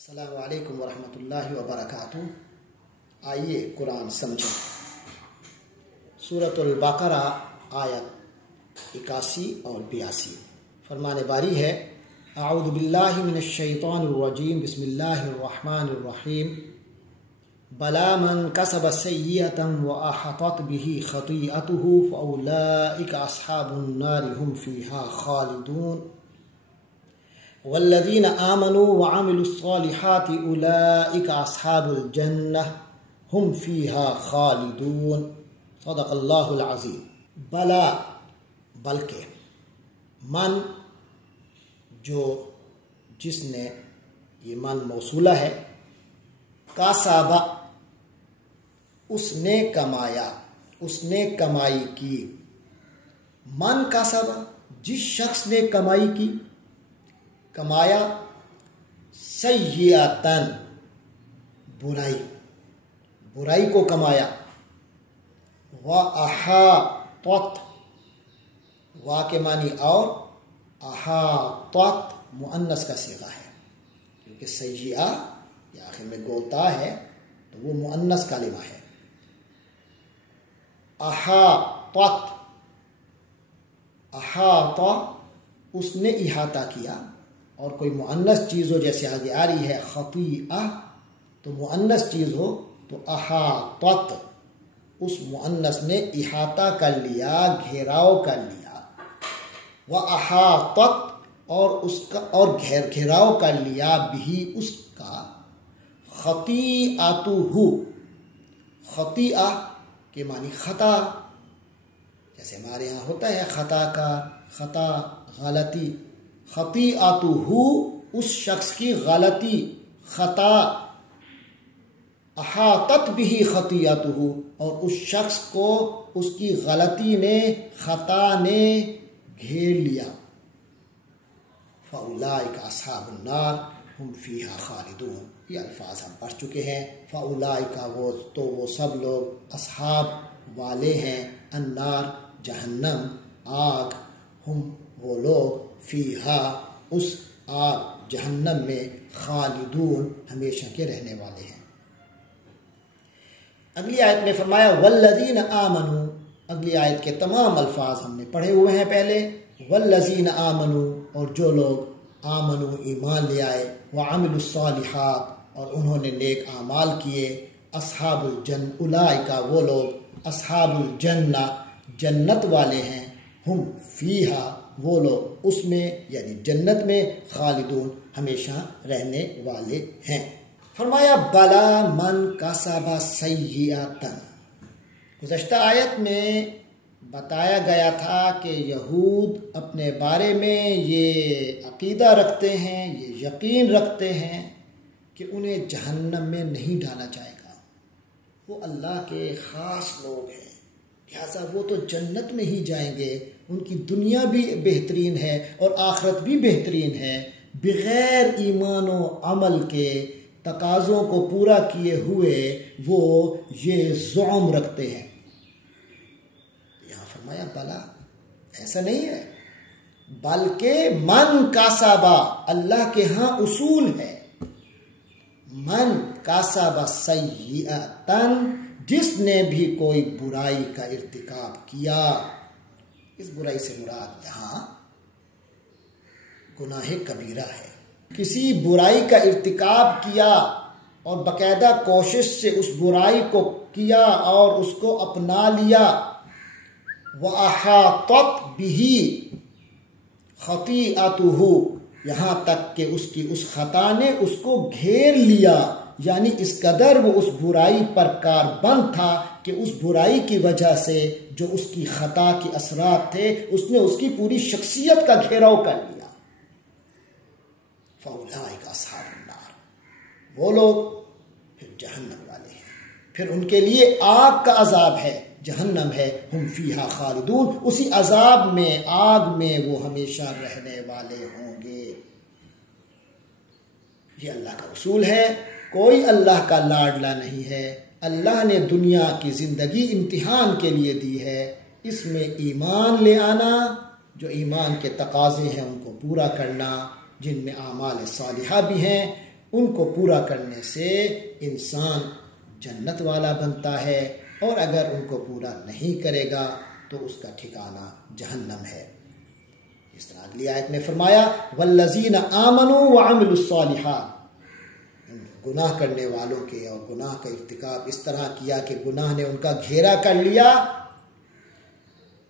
السلام علیکم ورحمۃ اللہ وبرکاتہ۔ آئیے قرآن سمجھیں۔ سورۃ البقرہ آیت 81 اور 82 فرمان باری ہے، اعوذ باللہ من الشیطان الرجیم، بسم اللہ الرحمن الرحیم۔ بلا من کسب سیئۃ واحاطت به خطیئته فاولئک اصحاب النار هم فیہا خالدون۔ والذین آمنوا وعملوا الصالحات اولئک اصحاب الجنہ هم فیہا خالدون۔ صدق اللہ العظیم۔ بلا بلکہ، من جس نے، یہ من موصولہ ہے، کاسبہ اس نے کمایا، اس نے کمائی کی۔ من کاسبہ جس شخص نے کمائی کی، کمایا، سیئۃً برائی کو کمایا، وَأَحَاطَتْ وا کے معنی اور، احاطت مؤنث کا صیغہ ہے، کیونکہ سیئہ یا آخر میں گوتا ہے تو وہ مؤنث کلمہ ہے۔ احاطت، احاطہ اس نے احاطہ کیا، اور کوئی مؤنث چیز ہو جیسے آگے آ رہی ہے خطیئہ، تو مؤنث چیز ہو تو احاطت اس مؤنث نے احاطہ کر لیا، گھیراؤ کر لیا۔ وَأَحَاطَتْ اور گھیراؤ کر لیا بھی اس کا، خطیئتہ خطیئہ کے معنی خطا، جیسے ہمارے ہاں ہوتا ہے خطا کا، خطا غلطی، خطیئتہ اس شخص کی غلطی، خطا، احاطت بہ خطیئتہ اور اس شخص کو اس کی غلطی نے، خطا نے گھیر لیا۔ فَأُولَئِكَ أَصْحَابُ النَّارِ هُمْ فِيهَا خَالِدُونَ، یہ الفاظ ہم پڑھ چکے ہیں۔ فَأُولَئِكَ وہ سب لوگ، اصحاب والے ہیں، النار جہنم، آگ، ہم وہ لوگ، فیہا اس آگ جہنم میں، خالدون ہمیشہ کے رہنے والے ہیں۔ اگلی آیت میں فرمایا والذین آمنوا، اگلی آیت کے تمام الفاظ ہم نے پڑھے ہوئے ہیں پہلے۔ والذین آمنوا اور جو لوگ آمنوا ایمان لے آئے، وعملوا الصالحات اور انہوں نے نیک اعمال کیے، اصحاب الجنہ اولئک وہ لوگ، اصحاب الجنہ جنت والے ہیں، ہم فیہا وہ لوگ اس میں یعنی جنت میں، خالدون ہمیشہ رہنے والے ہیں۔ فرمایا بلا من کسب سیئۃ، گزشتہ آیت میں بتایا گیا تھا کہ یہود اپنے بارے میں یہ عقیدہ رکھتے ہیں، یہ یقین رکھتے ہیں کہ انہیں جہنم میں نہیں ڈالا جائے گا، وہ اللہ کے خاص لوگ ہیں، لہٰذا وہ تو جنت میں ہی جائیں گے، ان کی دنیا بھی بہترین ہے اور آخرت بھی بہترین ہے، بغیر ایمان و عمل کے تقاضوں کو پورا کیے ہوئے وہ یہ زعم رکھتے ہیں۔ یہاں فرمایا بلا، ایسا نہیں ہے، بلکہ من کاسبہ، اللہ کے ہاں اصول ہے، من کاسبہ سیئۃ جس نے بھی کوئی برائی کا ارتکاب کیا، اس برائی سے مراد یہاں گناہ کبیرہ ہے، کسی برائی کا ارتکاب کیا اور باقاعدہ کوشش سے اس برائی کو کیا اور اس کو اپنا لیا، وَأَحَاطَتْ بِهِ خَطِيئَتُهُ یہاں تک کہ اس کی اس خطا نے اس کو گھیر لیا، یعنی اس قدر وہ اس برائی پر کاربند تھا کہ اس برائی کی وجہ سے جو اس کی خطا کے اثرات تھے اس نے اس کی پوری شخصیت کا گھیراؤ کر لیا۔ فَأُولَئِكَ أَصْحَابُ النَّارِ وہ لوگ پھر جہنم والے ہیں، پھر ان کے لیے آگ کا عذاب ہے، جہنم ہے، ہم فیہا خالدون اسی عذاب میں، آگ میں وہ ہمیشہ رہنے والے ہوں گے۔ یہ اللہ کا اصول ہے، کوئی اللہ کا لاڈلا نہیں ہے، اللہ نے دنیا کی زندگی امتحان کے لیے دی ہے، اس میں ایمان لے آنا، جو ایمان کے تقاضے ہیں ان کو پورا کرنا، جن میں اعمال صالحہ بھی ہیں، ان کو پورا کرنے سے انسان جنت والا بنتا ہے، اور اگر ان کو پورا نہیں کرے گا تو اس کا ٹھکانہ جہنم ہے۔ اس طرح اگلی آیت میں فرمایا والذین آمنوا وعملوا الصالحات، گناہ کرنے والوں کے اور گناہ کا ارتکاب اس طرح کیا کہ گناہ نے ان کا گھیرا کر لیا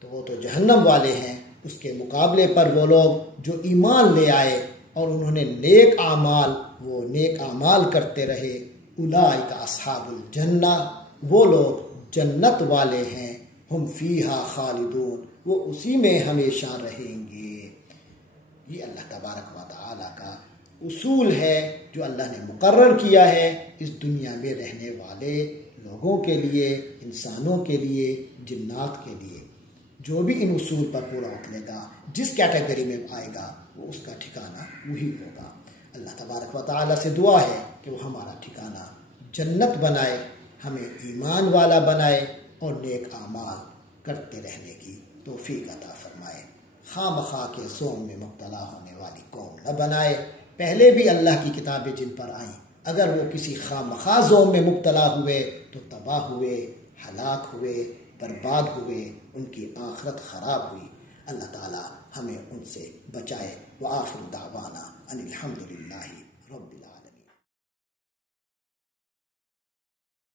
تو وہ تو جہنم والے ہیں۔ اس کے مقابلے پر وہ لوگ جو ایمان لے آئے اور انہوں نے نیک اعمال کرتے رہے، اولئک اصحاب الجنہ، وہ لوگ جنت والے ہیں، ہم فیہا خالدون، وہ اسی میں ہمیشہ رہیں گے۔ یہ اللہ تبارک و تعالی کا اصول ہے جو اللہ نے مقرر کیا ہے اس دنیا میں رہنے والے لوگوں کے لیے، انسانوں کے لیے، جنات کے لیے۔ جو بھی ان اصول پر پورا اترے گا، جس کیٹیگری میں آئے گا، وہ اس کا ٹھکانہ وہی ہوگا۔ اللہ تبارک و تعالی سے دعا ہے کہ وہ ہمارا ٹھکانہ جنت بنائے، ہمیں ایمان والا بنائے اور نیک اعمال کرتے رہنے کی توفیق عطا فرمائے۔ خواہ مخواہ کے ظلم میں مبتلا ہونے والی قوم نہ بنائے۔ پہلے بھی اللہ کی کتابیں جن پر آئیں، اگر وہ کسی خواہ مخواہ ظلم میں مبتلا ہوئے تو تباہ ہوئے، ہلاک ہوئے، برباد ہوئے، ان کی آخرت خراب ہوئی۔ اللہ تعالی ہمیں ان سے بچائے۔ وآخر دعوانا ان الحمدللہ رب العالمین۔